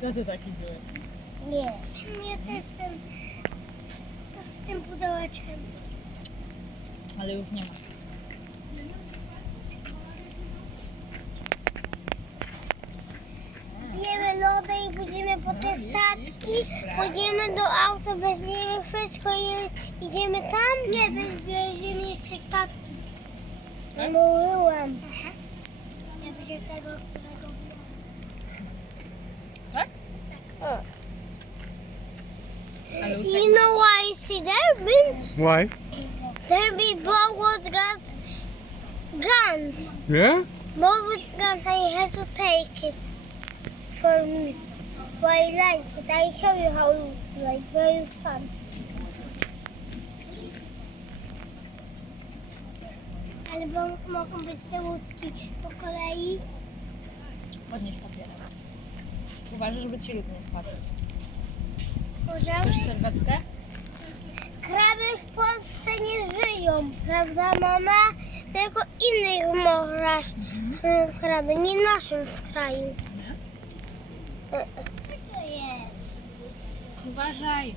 Co ty taki zły? Nie. Ja też jestem z tym pudełeczkiem. Ale już nie ma. Zjemy lodę i pójdziemy po te statki, pójdziemy do auta, weźmiemy wszystko i idziemy tam? Nie, weźmiemy jeszcze statki. Tak? Mówiłam. Ja będzie tego, którego You know why I see there been Why? there be Bollywood got guns. Yeah? Bollywood guns I have to take it for me. But I like it. I show you how it's like very fun. Ale mo- mogą być te łódki po kolei. Podnieś papierek. Uważaj, żeby ci lód nie spadł. Chcesz serwetkę? kraby w Polsce nie żyją, prawda mama? Tylko innych morzach są kraby, nie naszym w kraju. Nie. E, e. Uważaj.